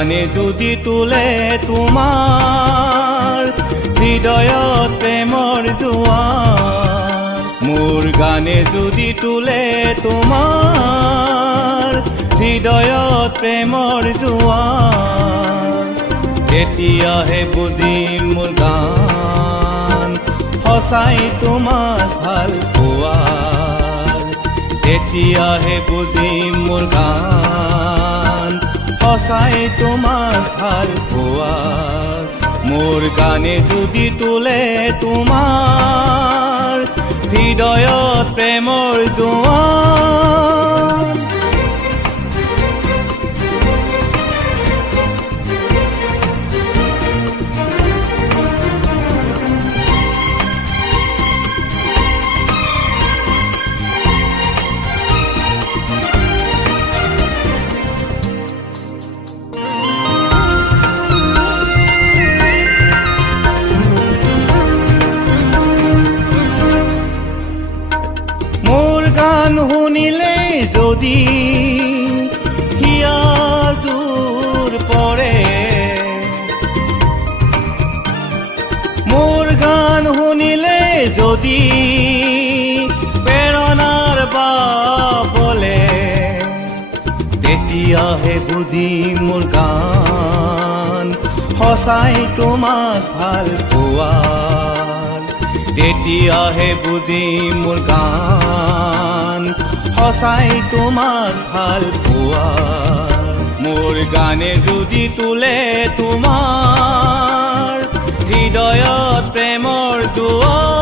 গানে যদি তোলে তোমাৰ হৃদয়ত প্ৰেমৰ জোৱাৰ, মোৰ গানে যদি তোলে তোমাৰ হৃদয়ত প্ৰেমৰ জোৱাৰ, তেতিয়াহে বুজিম মোৰ গান সঁচাই তোমাক ভাল পোৱাৰ, তেতিয়াহে বুজিম মোৰ গান সঁচাই তোমাক ভাল পোৱাৰ। মোৰ গানে যদি তোলে তোমাৰ হৃদয়ত প্ৰেমৰ জোৱাৰ। গান শুনিলে যদি হিয়াজুৰ পৰে, মোৰ গান শুনিলে যদি প্ৰেৰণাৰ বাবলে, তেতিয়াহে বুজিম মোৰ গান সঁচাই তোমাক ভাল পোৱাৰ, তেতিয়াহে বুজিম মোৰ গান সঁচাই তোমাক ভাল পোৱাৰ। মোৰ গানে যদি তোলে তোমাৰ হৃদয়ত প্ৰেমৰ জোৱাৰ।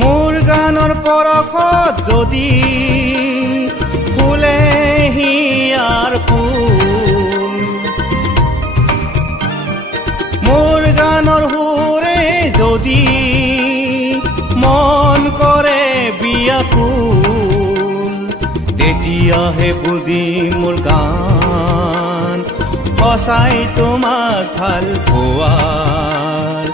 মোৰ গানৰ পৰশত যদি ফুলে হিয়াৰ ফুল, মোৰ গানৰ সুৰে যদি মন কৰে বিয়াকুল, তেতিয়াহে বুজিম মোৰ গান সঁচাই তোমাক ভাল পোৱাৰ,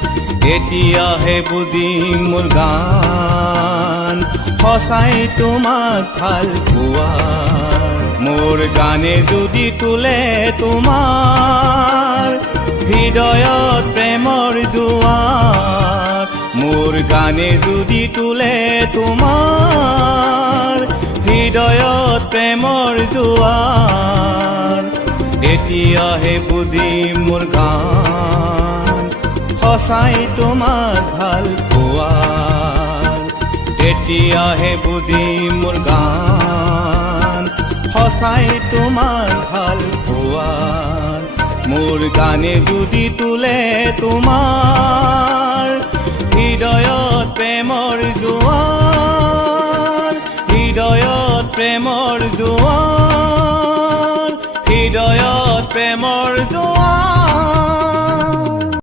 তেতিয়াহে বুজিম মোৰ গান সঁচাই তোমাক ভাল পোৱাৰ। মোৰ গানে যদি তোলে তোমাৰ হৃদয়ত প্ৰেমৰ জোৱাৰ, মোৰ গানে যদি তোলে তোমাৰ হৃদয়ত প্ৰেমৰ জোৱাৰ, তেতিয়াহে বুজিম মোৰ গান সঁচাই তোমাক ভাল পোৱাৰ, তেতিয়াহে বুজিম মোৰ গান সঁচাই তোমাক ভাল পোৱাৰ। মোৰ গানে যদি তোলে তোমাৰ হৃদয়ত প্ৰেমৰ জোৱাৰ, হৃদয়ত প্ৰেমৰ জোৱাৰ, হৃদয়ত প্ৰেমৰ জোৱাৰ।